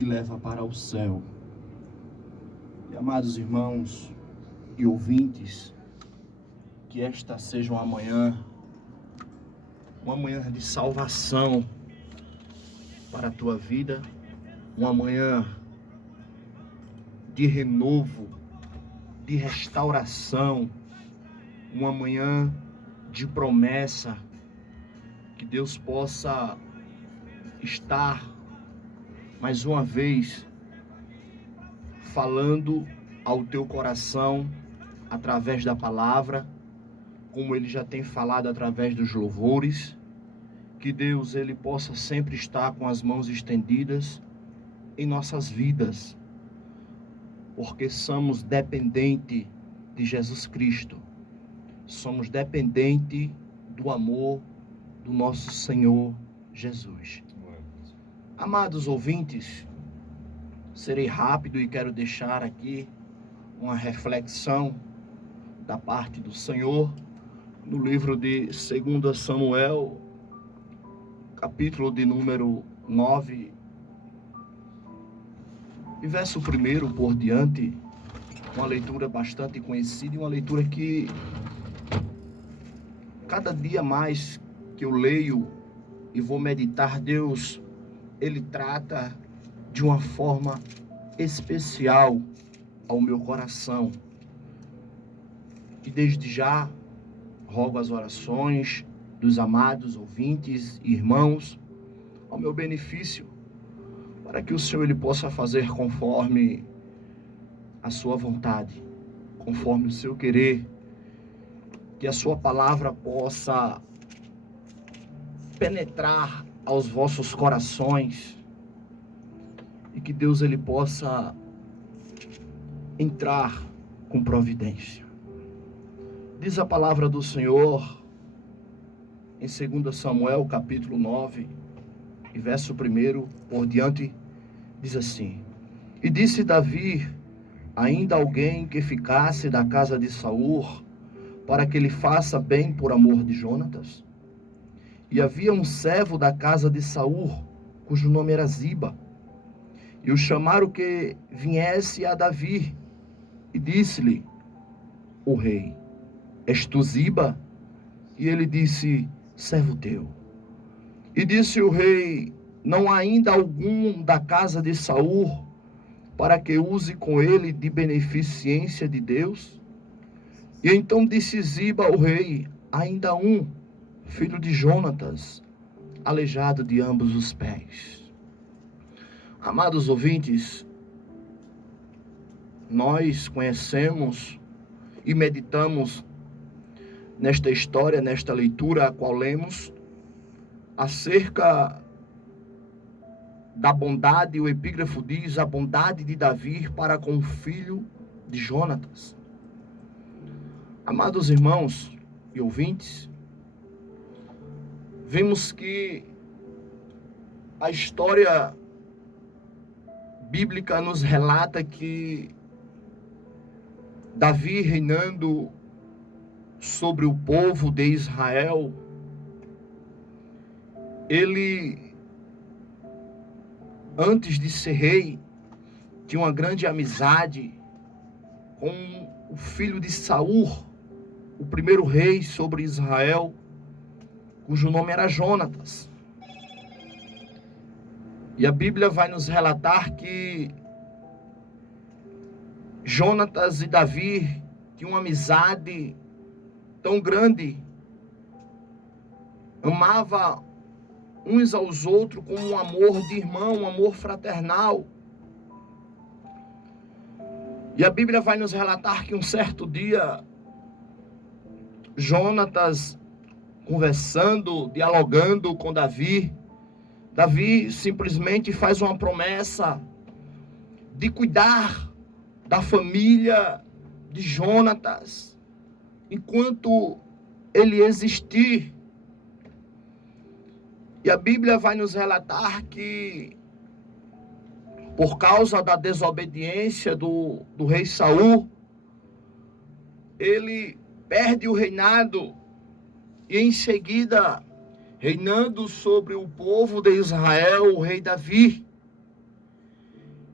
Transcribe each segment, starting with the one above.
e leva para o céu. E, amados irmãos e ouvintes, que esta seja uma manhã de salvação para a tua vida, uma manhã de renovo, de restauração, uma manhã de promessa, que Deus possa estar mais uma vez falando ao teu coração através da palavra, como Ele já tem falado através dos louvores. Que Deus Ele possa sempre estar com as mãos estendidas em nossas vidas, porque somos dependentes de Jesus Cristo, somos dependentes do amor do nosso Senhor Jesus. Amados ouvintes, serei rápido e quero deixar aqui uma reflexão da parte do Senhor no livro de 2 Samuel, capítulo de número 9, e verso 1 por diante, uma leitura bastante conhecida e uma leitura que cada dia mais que eu leio e vou meditar, Deus, Ele trata de uma forma especial ao meu coração. E desde já rogo as orações dos amados ouvintes e irmãos ao meu benefício, para que o Senhor Ele possa fazer conforme a sua vontade, conforme o seu querer, que a sua palavra possa penetrar aos vossos corações e que Deus Ele possa entrar com providência. Diz a palavra do Senhor em 2 Samuel capítulo 9 e verso 1 por diante, diz assim: E disse Davi: ainda alguém que ficasse da casa de Saul, para que ele faça bem por amor de Jonatas? E havia um servo da casa de Saul, cujo nome era Ziba, e o chamaram que viesse a Davi, e disse-lhe o rei: És tu Ziba? E ele disse: servo teu. E disse o rei: não há ainda algum da casa de Saul, para que use com ele de beneficência de Deus? E então disse Ziba ao rei: ainda um, filho de Jonatas, aleijado de ambos os pés. Amados ouvintes, nós conhecemos e meditamos nesta história, nesta leitura a qual lemos, acerca da bondade. O epígrafo diz: a bondade de Davi para com o filho de Jonatas. Amados irmãos e ouvintes, vemos que a história bíblica nos relata que Davi, reinando sobre o povo de Israel, ele, antes de ser rei, tinha uma grande amizade com o filho de Saul, o primeiro rei sobre Israel, cujo nome era Jonatas. E a Bíblia vai nos relatar que Jonatas e Davi tinham uma amizade tão grande, amava uns aos outros com um amor de irmão, um amor fraternal. E a Bíblia vai nos relatar que um certo dia, Jonatas, conversando, dialogando com Davi, Davi simplesmente faz uma promessa de cuidar da família de Jonatas enquanto ele existir. E a Bíblia vai nos relatar que, por causa da desobediência do rei Saul, ele perde o reinado e em seguida, reinando sobre o povo de Israel, o rei Davi.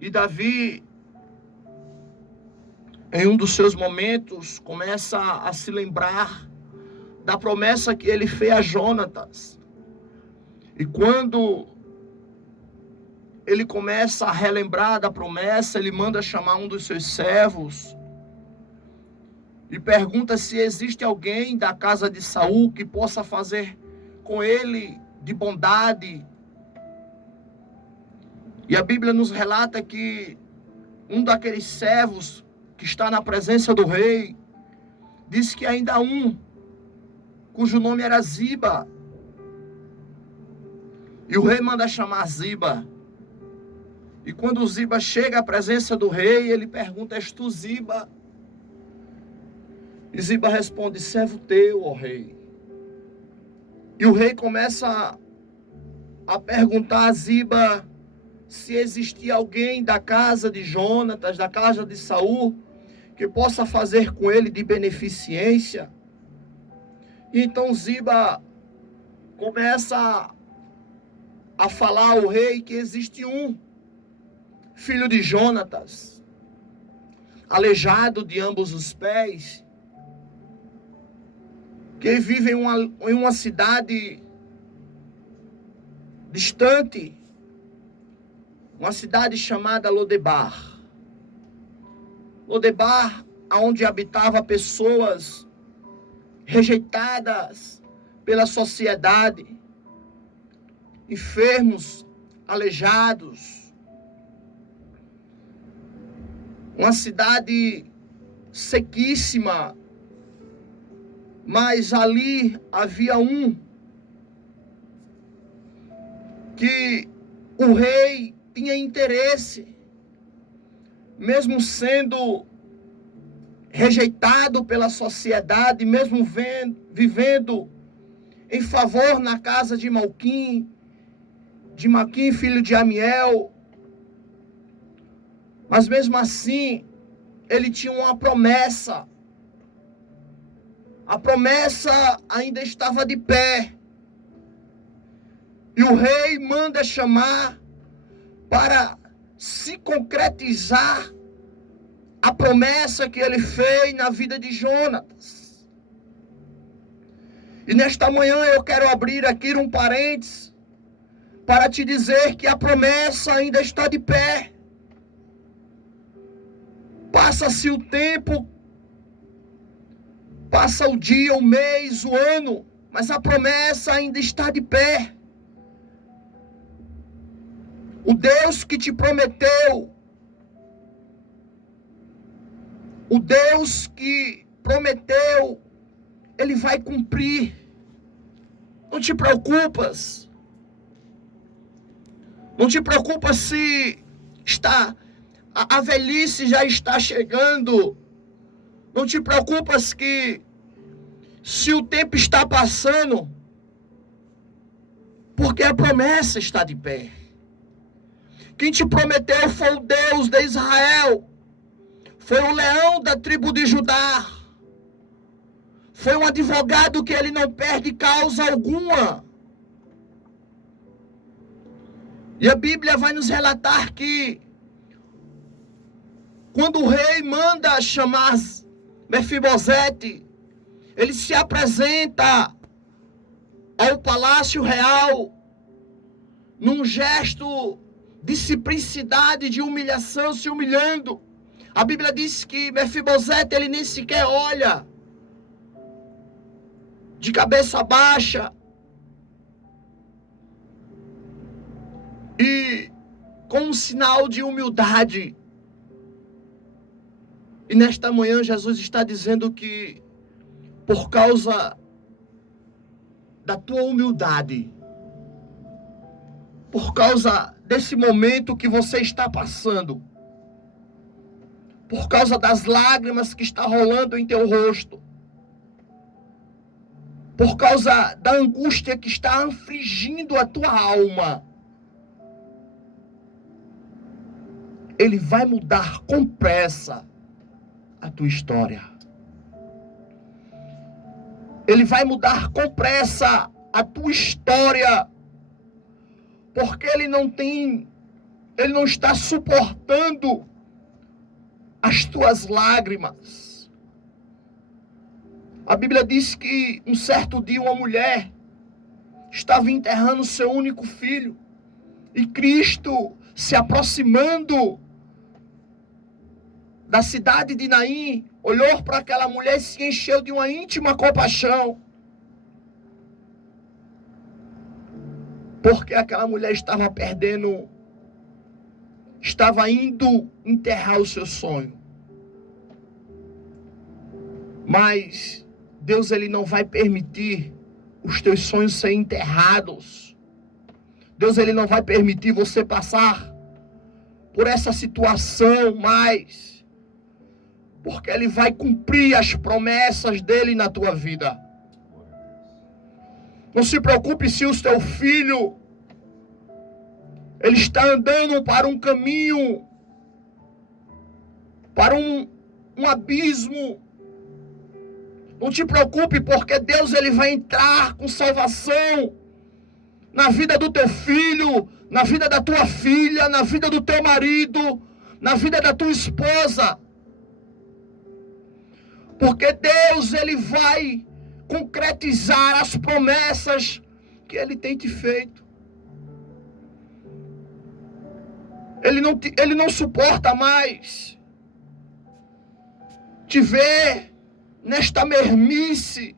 E Davi, em um dos seus momentos, começa a se lembrar da promessa que ele fez a Jonatas. E quando ele começa a relembrar da promessa, ele manda chamar um dos seus servos e pergunta se existe alguém da casa de Saul que possa fazer com ele de bondade. E a Bíblia nos relata que um daqueles servos que está na presença do rei disse que ainda há um cujo nome era Ziba. E o rei manda chamar Ziba. E quando Ziba chega à presença do rei, ele pergunta: és tu Ziba? E Ziba responde: servo teu, ó rei. E o rei começa a perguntar a Ziba se existia alguém da casa de Jonatas, da casa de Saul, que possa fazer com ele de beneficência. E então Ziba começa a falar ao rei que existe um filho de Jonatas, aleijado de ambos os pés, que vive em uma cidade distante, uma cidade chamada Lodebar. Lodebar, onde habitava pessoas rejeitadas pela sociedade, enfermos, aleijados. Uma cidade sequíssima, mas ali havia um que o rei tinha interesse, mesmo sendo rejeitado pela sociedade, mesmo vivendo em favor na casa de Malquim, filho de Amiel. Mas mesmo assim, ele tinha uma promessa. A promessa ainda estava de pé. E o rei manda chamar para se concretizar a promessa que ele fez na vida de Jonatas. E nesta manhã eu quero abrir aqui um parênteses para te dizer que a promessa ainda está de pé. Passa-se o tempo, passa o dia, o mês, o ano, mas a promessa ainda está de pé. O Deus que te prometeu, o Deus que prometeu, Ele vai cumprir. Não te preocupas. Não te preocupas se a velhice já está chegando. Não te preocupas que se o tempo está passando, porque a promessa está de pé. Quem te prometeu foi o Deus de Israel. Foi o leão da tribo de Judá. Foi um advogado que ele não perde causa alguma. E a Bíblia vai nos relatar que quando o rei manda chamar Mefibosete, ele se apresenta ao palácio real num gesto de simplicidade, de humilhação, se humilhando. A Bíblia diz que Mefibosete, ele nem sequer olha, de cabeça baixa, e com um sinal de humildade. E nesta manhã Jesus está dizendo que por causa da tua humildade, por causa desse momento que você está passando, por causa das lágrimas que está rolando em teu rosto, por causa da angústia que está afligindo a tua alma, Ele vai mudar com pressa a tua história. Ele vai mudar com pressa a tua história, porque Ele não tem Ele não está suportando as tuas lágrimas. A Bíblia diz que um certo dia uma mulher estava enterrando seu único filho. E Cristo, se aproximando da cidade de Naim, olhou para aquela mulher e se encheu de uma íntima compaixão. Porque aquela mulher estava indo enterrar o seu sonho. Mas Deus, ele não vai permitir os teus sonhos serem enterrados. Deus, ele não vai permitir você passar por essa situação mais. Porque ele vai cumprir as promessas dele na tua vida. Não se preocupe se o teu filho ele está andando para um caminho, para um abismo. Não te preocupe, porque Deus ele vai entrar com salvação na vida do teu filho, na vida da tua filha, na vida do teu marido, na vida da tua esposa. Porque Deus ele vai concretizar as promessas que ele tem te feito. Ele não suporta mais te ver nesta mermice.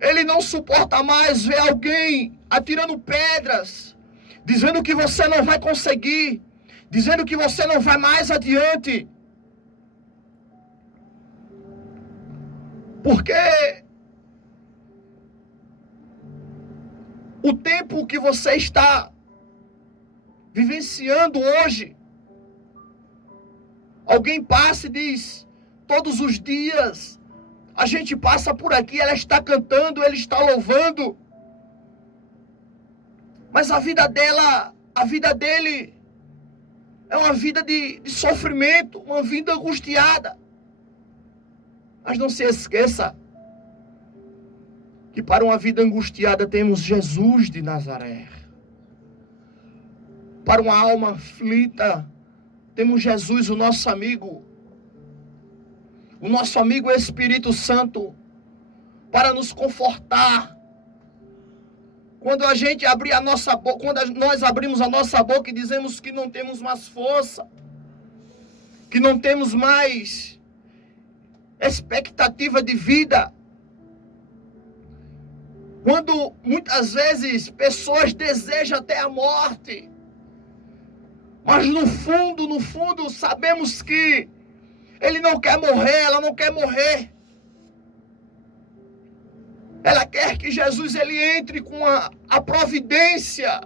Ele não suporta mais ver alguém atirando pedras, dizendo que você não vai conseguir, dizendo que você não vai mais adiante. Porque o tempo que você está vivenciando hoje, alguém passa e diz, todos os dias, a gente passa por aqui, ela está cantando, ele está louvando, mas a vida dele é uma vida de sofrimento, uma vida angustiada. Mas não se esqueça que para uma vida angustiada temos Jesus de Nazaré. Para uma alma aflita, temos Jesus, o nosso amigo Espírito Santo, para nos confortar. Quando a gente abrir a nossa boca, quando nós abrimos a nossa boca e dizemos que não temos mais força, que não temos mais expectativa de vida, quando muitas vezes pessoas desejam até a morte, mas no fundo, sabemos que ele não quer morrer, ela não quer morrer. Ela quer que Jesus ele entre com a providência.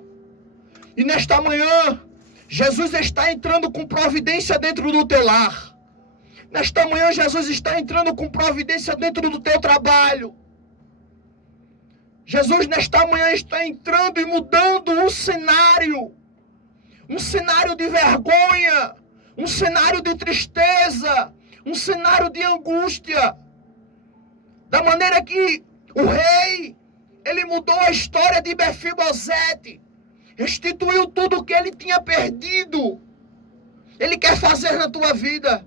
E nesta manhã, Jesus está entrando com providência dentro do teu lar. Nesta manhã, Jesus está entrando com providência dentro do teu trabalho. Jesus, nesta manhã, está entrando e mudando um cenário de vergonha, um cenário de tristeza, um cenário de angústia. Da maneira que o rei, ele mudou a história de Mefibosete, restituiu tudo o que ele tinha perdido. Ele quer fazer na tua vida.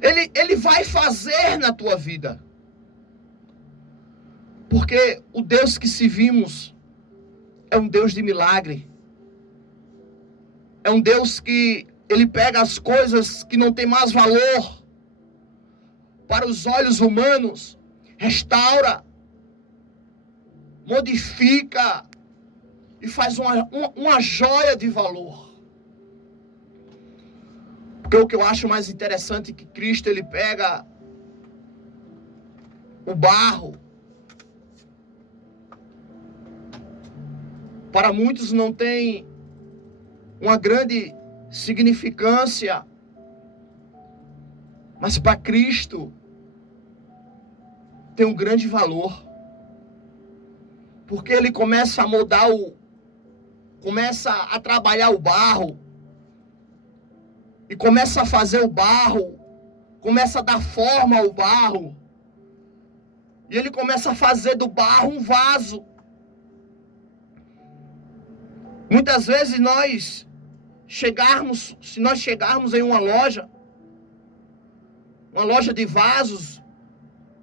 Ele vai fazer na tua vida. Porque o Deus que servimos é um Deus de milagre. É um Deus que ele pega as coisas que não tem mais valor para os olhos humanos, restaura, modifica e faz uma joia de valor. Porque o que eu acho mais interessante é que Cristo ele pega o barro. Para muitos não tem uma grande significância, mas para Cristo tem um grande valor, porque ele começa a mudar começa a trabalhar o barro, e começa a fazer o barro, começa a dar forma ao barro, e ele começa a fazer do barro um vaso. Muitas vezes se nós chegarmos em uma loja de vasos,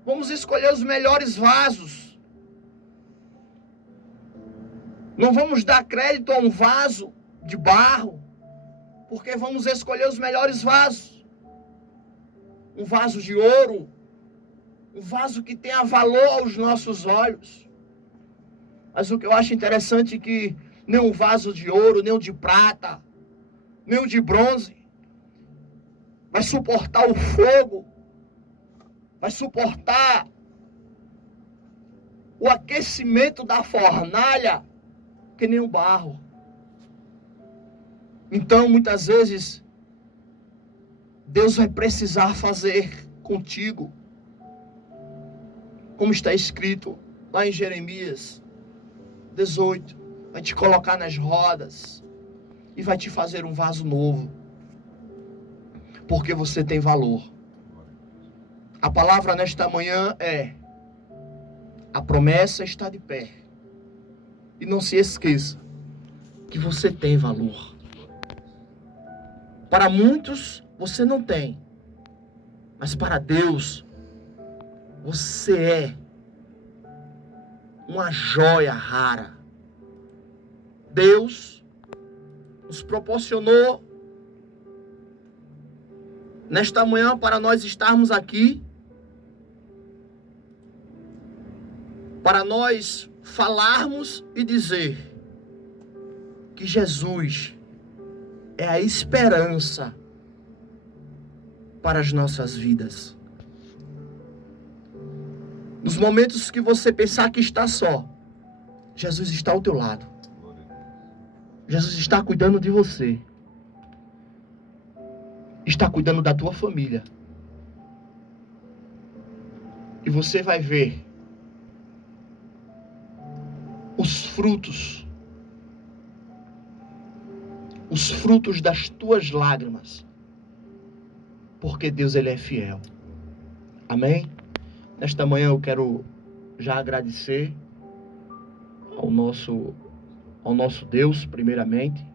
vamos escolher os melhores vasos. Não vamos dar crédito a um vaso de barro, porque vamos escolher os melhores vasos. Um vaso de ouro, um vaso que tenha valor aos nossos olhos. Mas o que eu acho interessante é que nem um vaso de ouro, nem um de prata, nem um de bronze vai suportar o fogo, vai suportar o aquecimento da fornalha, que nem o barro. Então, muitas vezes, Deus vai precisar fazer contigo, como está escrito lá em Jeremias 18, vai te colocar nas rodas e vai te fazer um vaso novo, porque você tem valor. A palavra nesta manhã é: a promessa está de pé. E não se esqueça que você tem valor. Para muitos você não tem, mas para Deus você é uma joia rara. Deus nos proporcionou nesta manhã para nós estarmos aqui, para nós falarmos e dizer que Jesus é a esperança para as nossas vidas. Nos momentos que você pensar que está só, Jesus está ao teu lado. Jesus está cuidando de você. Está cuidando da tua família. E você vai ver os frutos das tuas lágrimas, porque Deus, Ele é fiel. Amém? Nesta manhã eu quero já agradecer ao nosso Deus, primeiramente,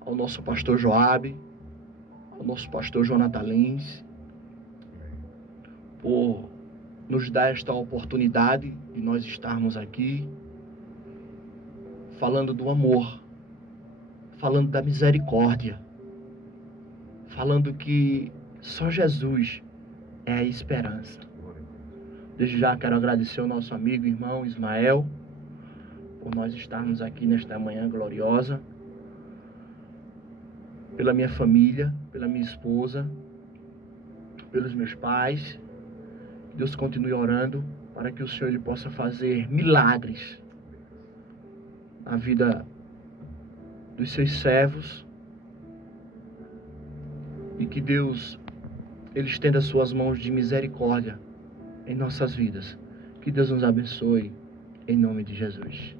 ao nosso pastor Joabe, ao nosso pastor Jonathan Lins, por nos dar esta oportunidade de nós estarmos aqui falando do amor, falando da misericórdia, falando que só Jesus é a esperança. Desde já quero agradecer ao nosso amigo e irmão Ismael por nós estarmos aqui nesta manhã gloriosa, pela minha família, pela minha esposa, pelos meus pais. Deus continue orando para que o Senhor Ele possa fazer milagres na vida dos seus servos, e que Deus Ele estenda as suas mãos de misericórdia em nossas vidas. Que Deus nos abençoe em nome de Jesus.